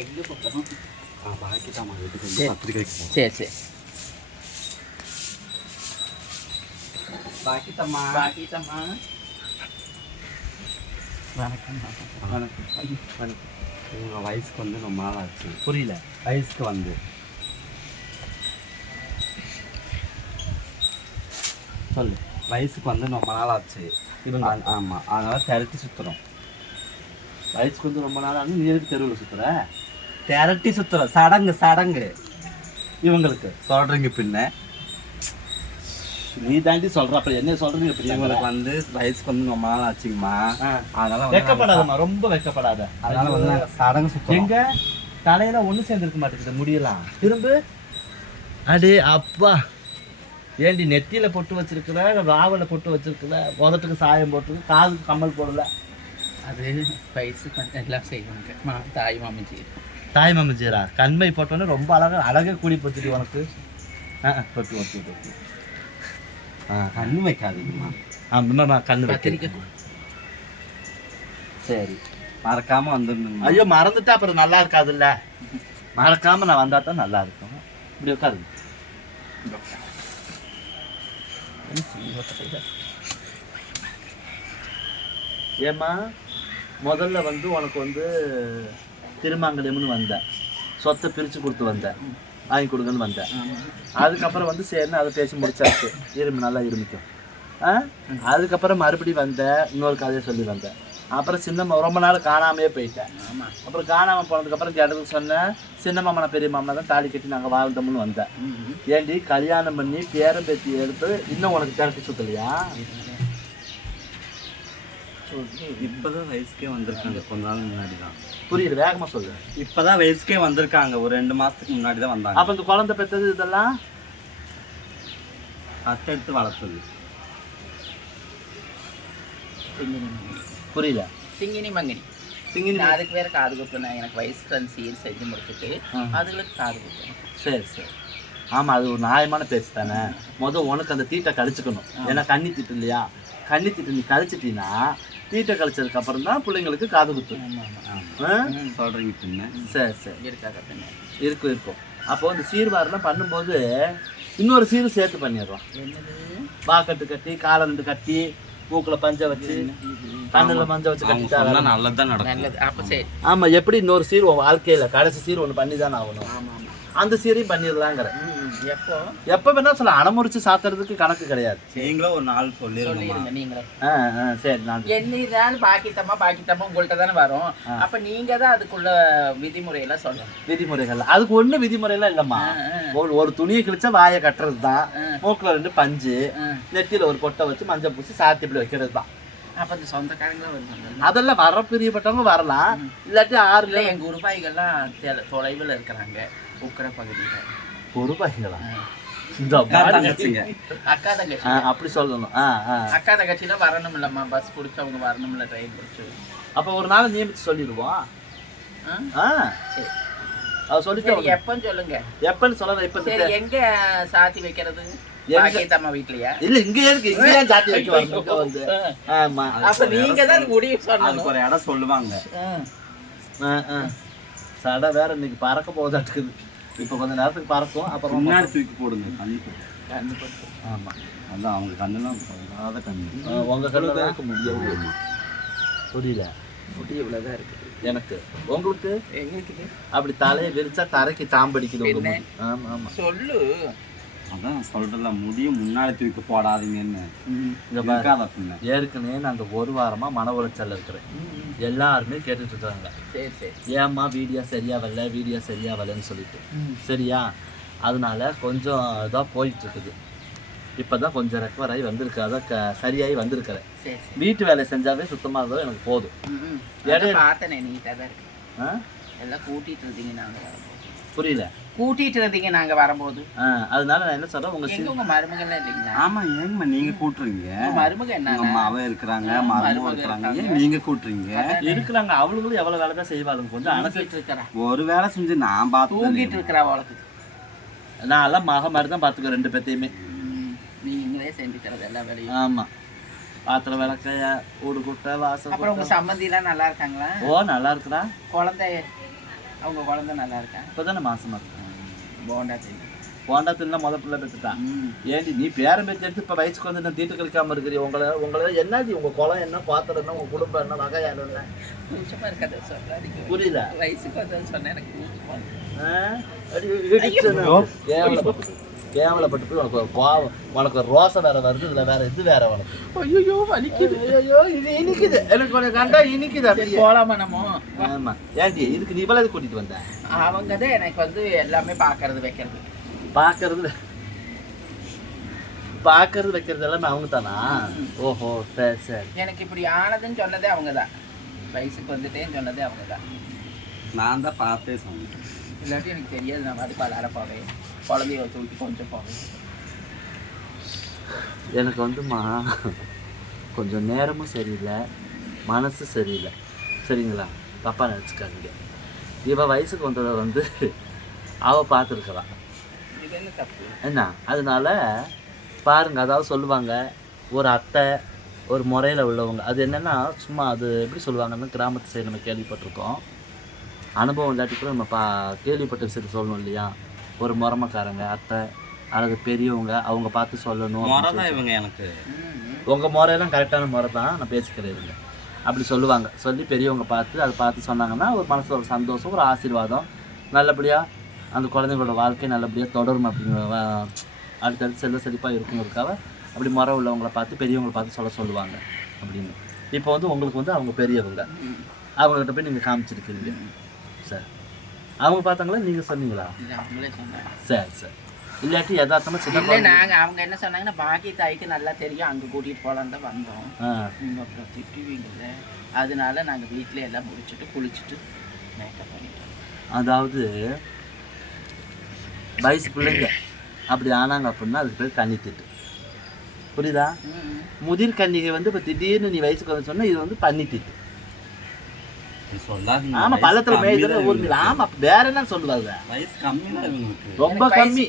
எங்கே போகிறோம்? பாக்கி தான் வீட்டுக்கு சரி. பத்திரிக்கைக்கு சரி சரி. பாக்கித்தம்மா வணக்கம். வணக்கம். உங்கள் வயசுக்கு வந்து ரொம்ப நாள் ஆச்சு. புரியல. வயசுக்கு வந்து சொல்லு. வயசுக்கு வந்து ரொம்ப நாள் ஆச்சு இவங்க ஆமாம், அதனால் திரட்டி சுற்றுறோம். வயசுக்கு வந்து ரொம்ப நாள் ஆகும். நீ எதுக்கு தெருவில் சுற்றுற? திரட்டி சுற்றுறோம். சடங்கு சடங்கு இவங்களுக்கு சொல்கிறீங்க. பின்ன நீ தாண்டி சொல்ற. அப்புறம் என்ன சொல்றீங்க? இவங்களுக்கு வந்து வயசுக்கு வந்து ரொம்ப நாள் ஆச்சுங்கம்மா. அதனால வெக்கப்படாதம்மா, ரொம்ப வெக்கப்படாத. அதனால வந்து நாங்கள் சடங்கு சுற்றுறோம். எங்க தலையில ஒண்ணு சேர்ந்துருக்க மாட்டேங்குது முடியலாம். திரும்ப அடே அப்பா, ஏண்டி நெத்தியில பொட்டு வச்சிருக்கிற, ராவல பொட்டு வச்சிருக்கிற, உதட்டுக்கு சாயம் போட்டுருக்கு, காதுக்கு கம்மல் போடல. அது வயசு கொஞ்சம் எல்லாம் செய்வாங்க. தாய் மாமஞ்சி தாய் மாமஜிரா கண்மை போட்டோன்னே ரொம்ப அழகா கூடி போச்சுடி உனக்கு. பொட்டு பொட்டு பொட்டு. கண்ணு வைக்காதீங்கம்மா. ஆமாம்மா, கண்ணு பத்திரிக்கை. வைக்கிறேன். சரி, மறக்காம வந்துடணுங்க. ஐயோ, மறந்துட்டா அப்புறம் நல்லா இருக்காதுல்ல. மறக்காம நான் வந்தா தான் நல்லா இருக்கும். இப்படி உட்காருங்க. ஏம்மா, முதல்ல வந்து உனக்கு வந்து திருமாங்கல்யம்னு வந்தேன், சொத்தை பிரித்து கொடுத்து வந்தேன், வாங்கி கொடுங்கன்னு வந்தேன். அதுக்கப்புறம் வந்து சரின்னு அதை பேசி முடிச்சாச்சு. இரும்பு நல்லா இருமிக்கும். அதுக்கப்புறம் மறுபடியும் வந்தேன், இன்னொரு கதையை சொல்லி வந்தேன். அப்புறம் சின்னம்மா ரொம்ப நாள் காணாமையே போயிட்டேன். அப்புறம் காணாமல் போனதுக்கப்புறம் கேட்டதுக்கு சொன்னேன், சின்ன மாமனா பெரிய மாமனா தான் தாலி கட்டி நாங்கள் வாழ்ந்தோம்னு வந்தேன். ஏண்டி கல்யாணம் பண்ணி பேரம் பேத்தி எடுத்து இன்னும் உனக்கு திரட்டி சுத்தலையா? இப்போதான் வயசுக்கே வந்திருக்காங்க. கொஞ்ச நாள் முன்னாடி தான். புரியல, வேகமாக சொல்லு. இப்போதான் வயசுக்கே வந்திருக்காங்க. ஒரு 2 மாதத்துக்கு முன்னாடி தான் வந்தாங்க. அப்போ இந்த குழந்தை பெற்றது இதெல்லாம் எடுத்து வளர்த்தது. புரியல. சிங்கினி மங்கினி சிங்கினி. நான் அதுக்கு வேற காது குத்துனேன். எனக்கு வயசுக்கு வந்து சீர் செஞ்சு முடிச்சுட்டு அதுகளுக்கு காது குத்தணும். சரி சரி. ஆமாம், அது ஒரு நியாயமான பேச்சு தானே. உனக்கு அந்த தீட்டை கழிச்சுக்கணும். ஏன்னா கன்னி தீட்டு இல்லையா? கன்னி தீட்டு நீ கழிச்சிட்டீங்கன்னா தீட்டை கழிச்சதுக்கு அப்புறம் தான் பிள்ளைங்களுக்கு காது குத்தும். சொல்கிறீங்க பின்ன. சரி சரி. இருக்காக பின்ன இருக்கும். அப்போ இந்த சீர்வாரெல்லாம் பண்ணும்போது இன்னொரு சீர் சேர்த்து பண்ணிடுறோம். என்னது? பாக்கட்டு கட்டி, காலை 2 கட்டி, மூக்கில் பஞ்சை வச்சு, கண்ணில் மஞ்சள் வச்சு கட்டிட்டா நல்லதுதான் நடக்கும். நல்லது. அப்போ சரி. ஆமாம், எப்படி இன்னொரு சீர் உன் வாழ்க்கையில் கடைசி சீர் ஒன்று பண்ணி தானே ஆகணும். ஆமாம் ஆமாம். அந்த சீரையும் பண்ணிடலாங்கிற. எப்போ வேணா சொல்ல, அடமுறிச்சு சாத்துறதுக்கு கணக்கு கிடையாது. நீங்களும் ஒரு நாள் சொல்லிடுங்க. சொல்லிடுங்க நீங்களே. சரி. நான் என்னதான் பாக்கித்தம்மா உங்கள்கிட்ட தானே வரும். அப்ப நீங்க தான் அதுக்குள்ள விதிமுறையெல்லாம் சொல்லணும். விதிமுறைகள் அதுக்கு ஒண்ணு விதிமுறையெல்லாம் இல்லம்மா. ஒரு துணியை கிழிச்சா வாயை கட்டுறது தான், மூக்குல 2 பஞ்சு, நெத்தியில ஒரு பொட்டை வச்சு மஞ்சள் பூசி சாத்தி இப்படி வைக்கிறது தான். அப்ப இந்த சொந்தக்காரங்களும் வருவாங்க. அதெல்லாம் வர பிரியப்பட்டவங்க வரலாம், இல்லாட்டி இல்லை எங்க உருவாய்கள்லாம் தொலைவில் இருக்கிறாங்க. உக்கர பகுதியில உருவாய்களா? அக்கா தங்கச்சி அப்படி சொல்லணும். அக்கா தங்கச்சியில வரணும் இல்லம்மா. பஸ் பிடிச்சி அவங்க வரணும் இல்ல, ட்ரெயின் பிடிச்சி. அப்ப ஒரு நாள் நியமிச்சு சொல்லிடுவோம். சரி, அது சொல்லிட்டு எப்பன்னு சொல்லுங்க. எப்பன்னு சொல்ல. இப்ப சரி, எங்க சாத்தி வைக்கிறது? பாக்கியத்தம்மா வீட்லயா? இல்ல, இங்கேயே இருக்கு. இங்கேயே சாத்தி வைக்க வந்து. ஆமா, அப்ப நீங்க தான் முடிவு சொல்லணும். அதுக்கு ஒரு இடம் சொல்லுவாங்க. சடை வேற இன்னைக்கு பறக்க போகுதாட்டுக்குது. இப்போ கொஞ்ச நேரத்துக்கு பறக்கும், அப்புறம் முன்னாடி தூக்கி போடுங்க. கண்டிப்பா. ஆமா, அதான் அவங்க கண்ணெல்லாம் அதான் கண்ணு. உங்க கண்ணு தான் முடியும். புரியல. முடி இவ்வளவுதான் இருக்குது எனக்கு. உங்களுக்கு எங்களுக்கு அப்படி தலையை விரிச்சா தரைக்கு சாம்படிக்குது. ஆமா ஆமா. சொல்லு. அதான் சொல்றல, முடியும் முன்னாடி தூக்கி போடாதீங்கன்னு. ஏற்கனவே நான் அந்த 1 வாரமா மன உளைச்சல் இருக்கிறேன். எல்லாருமே கேட்டுட்டு இருக்காங்க, ஏம்மா வீடியோ சரியா வரலன்னு சொல்லிட்டு. சரியா? அதனால கொஞ்சம் இதாக போயிட்டு இருக்குது. இப்போதான் கொஞ்சம் ரெக்கவர் ஆகி வந்திருக்கு. அதான் சரியாகி வந்திருக்கிறேன். வீட்டு வேலை செஞ்சாவே சுத்தமாக இருந்தது எனக்கு போதும். பார்த்தேன், நீட்டாக தான் இருக்கு. எல்லாம் கூட்டிட்டு இருந்தீங்க, நாங்கள் வரும்போது. புரியல? கூட்டிட்டு இருந்தீங்க நாங்க வரும்போது. அதனால நான் என்ன சொல்றேன், உங்க மருமகள் இல்லைங்களா? ஆமா, ஏங்கம்மா நீங்க கூட்டுறீங்க? மருமக என்ன, அம்மாவே இருக்கிறாங்க, மருமக இருக்கிறாங்க, நீங்க கூட்டுறீங்க? இருக்கிறாங்க. அவளுங்களும் எவ்வளவு வேலை தான் செய்வாளுங்க. கொஞ்சம் அனுசரிச்சு இருக்கிறா. ஒரு வேலை செஞ்சு நான் பார்த்து தூங்கிட்டு இருக்கிறா. அவளுக்கு நான் எல்லாம் மக மாதிரி தான் பார்த்துக்க 2 பேத்தையுமே. நீங்களே செஞ்சுக்கிறது எல்லா வேலையும். ஆமா, பாத்திரம் விளக்க, ஊடு கூட்ட, வாசல். அப்புறம் உங்க சம்பந்தி எல்லாம் நல்லா இருக்காங்களா? ஓ, நல்லா இருக்கிறா. குழந்தை அவங்க குழந்தை நல்லா இருக்கா? இப்போதானே மாசமா இருக்கு. போண்டா தெரியும். போண்டா தின்னா முத பிள்ளை பெற்றுட்டான். ஏண்டி நீ பேரம் பேச்சு எடுத்து இப்போ வயசுக்கு வந்து நான் தீட்டு கழிக்காம இருக்கிறீ? உங்களை என்னது உங்க குலம் என்ன, பாத்திரம் என்ன, உங்க குடும்பம் என்ன, வகையாடு என்ன? நிச்சயமா இருக்காது சொல்றாதீங்க. புரியல. வயசுக்கு வந்து சொன்னேன் எனக்கு. கேவலப்பட்டு போய் உனக்கு பாவம், உனக்கு ரோசை வேற வருது, இதுல வேற இது வேற உனக்கு. ஐயோ வலிக்குது. ஐயோ இது இனிக்குது, எனக்கு உனக்கு கண்டா இனிக்குது. சரி போலாமா நம்ம? ஆமா. ஏன்டி இதுக்கு நீ இவ்வளவு கூட்டிட்டு வந்த? அவங்க தான் எனக்கு வந்து எல்லாமே பாக்குறது வைக்கிறது. பாக்குறது வைக்கிறது எல்லாமே அவங்க தானா? ஓஹோ சரி சரி. எனக்கு இப்படி ஆனதுன்னு சொன்னதே அவங்க தான். வயசுக்கு வந்துட்டேன்னு சொன்னதே அவங்க தான். நான் தான் பார்த்தே சொன்னேன். இல்லாட்டி எனக்கு தெரியாது. நான் மாதிரி பலார போவேன், குழந்தைய தூக்கி கொஞ்சம் போவேன். எனக்கு வந்துமா கொஞ்சம் நேரமும் சரியில்லை, மனசு சரியில்லை, சரிங்களா? தப்பா நினச்சிக்காதீங்க. இவ வயசுக்கு வந்ததை வந்து அவள் பார்த்துருக்குறான். இது என்ன தப்பு? என்ன அதனால பாருங்க, அதாவது சொல்லுவாங்க ஒரு அத்தை ஒரு முறையில் உள்ளவங்க, அது என்னென்னா சும்மா அது எப்படி சொல்லுவாங்கன்னு கிராமத்து சைடு நம்ம கேள்விப்பட்டிருக்கோம். அனுபவம் இல்லாட்டி கூட நம்ம கேள்விப்பட்ட விஷயத்தை சொல்லணும் இல்லையா? ஒரு முறமைக்காரங்க அத்தை அல்லது பெரியவங்க அவங்க பார்த்து சொல்லணும். இவங்க எனக்கு உங்கள் முறையெல்லாம் கரெக்டான முறை தான், நான் பேசிக்கிறேன். அப்படி சொல்லுவாங்க. சொல்லி பெரியவங்க பார்த்து அதை பார்த்து சொன்னாங்கன்னா ஒரு மனசில் ஒரு சந்தோஷம், ஒரு ஆசீர்வாதம், நல்லபடியாக அந்த குழந்தைங்களோட வாழ்க்கை நல்லபடியாக தொடரும் அப்படிங்கிற அடுத்தடுத்து செல்வ செழிப்பாக இருக்குங்கிறதுக்காக அப்படி முறை உள்ளவங்களை பார்த்து பெரியவங்களை பார்த்து சொல்லுவாங்க அப்படின்னு. இப்போ வந்து உங்களுக்கு வந்து அவங்க பெரியவங்க, அவங்ககிட்ட போய் நீங்கள் காமிச்சிருக்கிறீங்க. சரி, அவங்க பார்த்தாங்களா நீங்கள் சொன்னீங்களா? சரி சரி. இல்லாட்டி யதார்த்தமாக சின்ன நாங்கள் அவங்க என்ன சொன்னாங்கன்னா பாக்கி தாய்க்கு நல்லா தெரியும், அங்கே கூட்டிகிட்டு போகலான்னு தான் வந்தோம். நீங்கள் அப்புறம் திட்டுவீங்கல்ல, அதனால நாங்கள் வீட்டில் எல்லாம் முடிச்சுட்டு குளிச்சுட்டு மேக்கப் பண்ணிட்டோம். அதாவது வயசு பிள்ளைங்க அப்படி ஆனாங்க அப்படின்னா அதுக்கு பேர் கன்னி திட்டு, புரியுதா? முதிர் கன்னிகை வந்து இப்போ திடீர்னு நீ வயசுக்கு வந்து சொன்னா இது வந்து பன்னி திட்டு. ஆமா, பள்ளத்துல மேய்தல ஊர்ல. ஆமா, வேற என்ன சொல்லுவாங்க? வயசு கம்மி தான் இவங்களுக்கு, ரொம்ப கம்மி.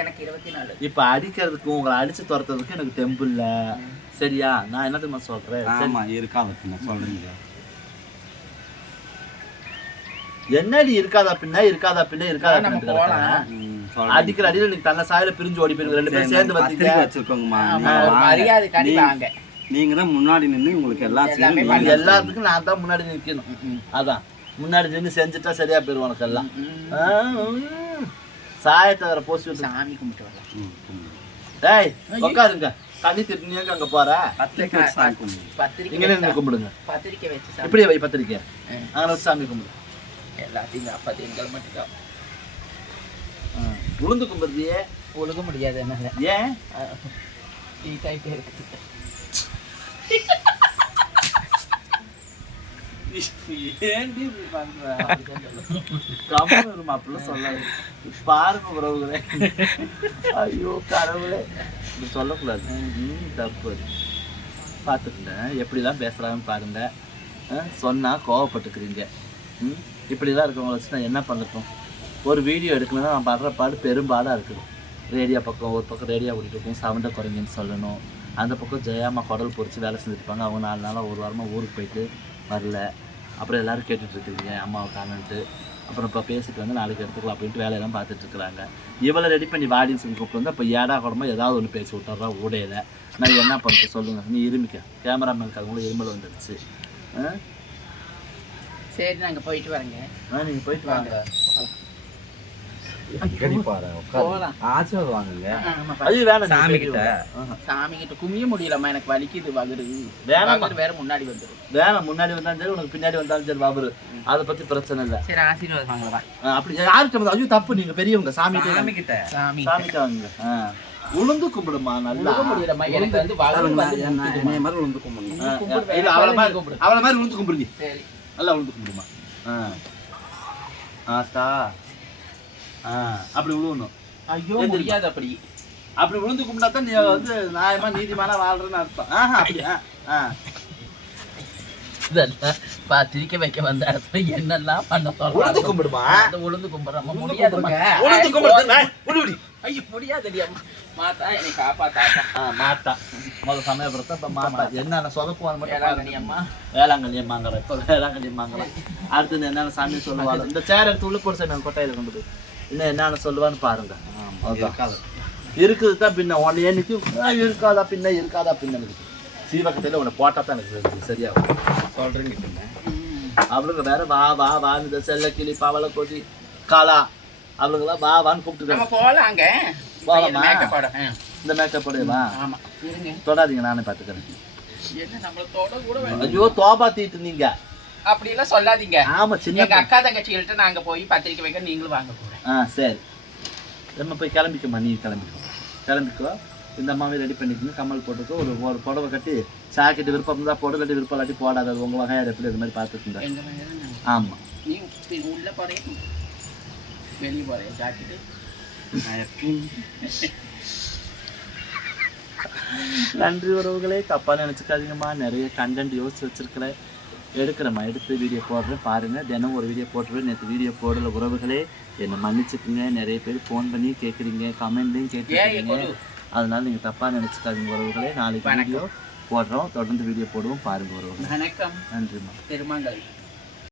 எனக்கு 24. இப்ப அடிக்கிறதுக்கும் உங்களை அடிச்சு துரத்துறதுக்கும் எனக்கு தெம்பு இல்ல, சரியா? நான் என்ன தெரியுமா சொல்றேன்? ஆமா இருக்காது சொல்றீங்க. என்னடி இருக்காதா பின்ன இருக்காதா பின்ன இருக்காதா அடிக்கிற அடியில நீங்க தன்னை சாயில பிரிஞ்சு ஓடி போயிருங்க. ரெண்டு பேரும் சேர்ந்து வந்து வச்சிருக்கோங்கம்மா. மரியாதை கண்டிப்பாங்க. நீங்க தான் முன்னாடி நின்று உங்களுக்கு எல்லாத்துக்கும் நான் தான் முன்னாடி நிற்கணும். அதான் முன்னாடி நின்று செஞ்சுட்டா சரியா போயிடும் உனக்கு எல்லாம். சாயத்தை வேற போஸ்ட் விட்டு சாமி கும்பிட்டு வரலாம். டேய் உட்காருங்க. தண்ணி திட்டு அங்க போற பத்திரிக்கை கும்பிடுங்க. பத்திரிக்கை வச்சு இப்படியே வை பத்திரிக்கை, அங்கே வச்சு சாமி கும்பிடு. எல்லாத்தையும் அப்பா எங்களை மட்டும் உளுந்து கும்பிடுறியே? ஒழுக முடியாது. என்ன ஏன்? டீட்டாயிட்டே இருக்குது. ஏன்டி பண்ற? அப்படிலாம் சொல்லாது. பாருங்க உறவுகளே, ஐயோ கடவுளே, இப்படி சொல்லக்கூடாது, தப்பு. பார்த்துக்கங்க எப்படிலாம் பேசுறாங்கன்னு பாருங்க. சொன்னா கோவப்பட்டுக்கிறீங்க. இப்படிலாம் இருக்கவங்கள வச்சு நான் என்ன பண்ணட்டும்? ஒரு வீடியோ எடுக்கணும்னா நான் படுற பாடு பெரும்பாலாக இருக்குது. ரேடியோ பக்கம் ஒரு பக்கம் ரேடியோ ஓடிட்டு இருக்கும், சவுண்டை குறைங்கன்னு சொல்லணும். அந்த பக்கம் ஜெயாமா குடல் பொறிச்சு வேலை செஞ்சுருப்பாங்க. அவங்க 4 நாளாக ஒரு வாரமாக ஊருக்கு போயிட்டு வரல. அப்புறம் எல்லோரும் கேட்டுட்ருக்குறீங்க அம்மாவை காணன்ட்டு. அப்புறம் இப்போ பேசிட்டு வந்து நாளைக்கு எடுத்துக்கலாம் அப்படின்ட்டு வேலையெல்லாம் பார்த்துட்ருக்குறாங்க. இவளை ரெடி பண்ணி வாடின்னு சொல்லி கூப்பிட்டு வந்து அப்போ ஏடா குடம்போ ஏதாவது ஒன்று பேசி விட்டுறா ஊடையில். நான் என்ன பண்ணுறது சொல்லுங்கள்? நீ இருமிக்க, கேமராமேன் அதுங்களும் இருமல் வந்துடுச்சு. சரி நாங்கள் போயிட்டு வரேங்க. நீங்கள் போயிட்டு வாங்க. சாமி கிட்ட குமிய முடியலம்மா, எனக்கு வலிக்குது. வகுடு வேற முன்னாடி வந்துடும். வேணாம், முன்னாடி வந்தாலும் சரி உனக்கு பின்னாடி வந்தாலும் சரி பாபு, அதை பத்தி பிரச்சனை இல்லை. சரி ஆசீர்வாதம் வாங்கலாம். அப்படி யாருக்கு? ஐயோ தப்பு, நீங்க பெரியவங்க சாமி கிட்ட சாமிக்கு வாங்க. உளுந்து கும்பிடுமா? நல்லா முடியலம்மா, எனக்கு வந்து உளுந்து கும்பிடுங்க. அவளை மாதிரி உளுந்து கும்பிடுங்க. சரி நல்லா உளுந்து கும்பிடுமா. ஆஸ்தா அப்படி விழுவணும். ஐயோ முடியாது. அப்படி விழுந்து கும்பிட்டா தான் நீ வந்து நியாயமா நீதிமானா வாழ்றன்னு அர்த்தம். அப்படியா? பத்திரிக்கை வைக்க வந்த இடத்துல என்னெல்லாம் பண்ண சொல்றோம். உளுந்து கும்பிடுமா? உளுந்து கும்பிடுறோம் முடியாது. ஐயோ முடியாது. மாத்தா என்னை காப்பாத்தா. மாத்தா முதல் சமயபுரத்தை இப்ப மாத்தா என்னென்ன சொதப்புவான்னு மட்டும் வேளாங்கண்ணி அம்மா. வேளாங்கண்ணி அம்மாங்கிற இப்ப வேளாங்கண்ணி அம்மாங்கிற அடுத்து என்னென்ன சாமி சொல்லுவாங்க இந்த சேர் எடுத்து உள்ள போட்டு சாமி கொட்டையில கொண்டு போய் இன்னும் என்னென்ன சொல்லுவான்னு பாருங்க. இருக்குது தான் பின்ன உன்னை என்னைக்கும் இருக்காதா பின்ன இருக்காதா பின்ன இருக்குது சீவக்கத்தையில் உன்னை போட்டால் தான் எனக்கு சரியாகும் சொல்கிறேங்க. அவளுங்க வேற வா வா வா இந்த செல்ல கிளி பவளை கொடி காலா அவளுங்கெல்லாம் வா வான்னு கூப்பிட்டு போகலாங்க. போகலாமா இந்த மேக்கப் போடுவா ஆமாம் இருங்க தொடாதீங்க நானே பார்த்துக்கிறேன். என்ன நம்மள தொட கூட ஐயோ தோபா தீட்டு நீங்க அப்படிலாம் சொல்லாதீங்க. ஆமா சின்ன எங்க அக்கா தங்கச்சிகள்கிட்ட நாங்க போய் பத்திரிக்கை வைக்க நீங்களும் வாங்க போறேன். சரி நம்ம போய் கிளம்பிக்கோமா நீ கிளம்பிக்கோ இந்த அம்மாவே ரெடி பண்ணிக்கணும் கம்மல் போட்டுக்கோ ஒரு புடவை கட்டி சாக்கெட்டு விருப்பம் தான் போடு கட்டி விருப்பம் இல்லாட்டி போடாது அது உங்கள் வகையார் எப்படி இது மாதிரி பார்த்துட்டு எங்க மேல ஆமாம் நீ உள்ள போறேன் வெளியே போறேன் ஜாக்கெட்டு நன்றி உறவுகளே தப்பாக நினச்சிக்காதீங்கம்மா நிறைய கண்டென்ட் யோசிச்சு வச்சிருக்கிறேன் எடுக்கிறேம்மா எடுத்து வீடியோ போடுறேன் பாருங்கள் தினம் ஒரு வீடியோ போட்டுருவேன் நேற்று வீடியோ போடல உறவுகளே என்னை மன்னிச்சுக்குங்க நிறைய பேர் ஃபோன் பண்ணி கேட்குறீங்க கமெண்ட்லையும் கேட்குறீங்க அதனால நீங்கள் தப்பாக நினச்சிக்காதீங்க உறவுகளே நாளைக்கு வீடியோ போடுறோம் தொடர்ந்து வீடியோ போடுவோம் பாருங்கள் உறவுகளே வணக்கம் நன்றிம்மா திருமங்கல்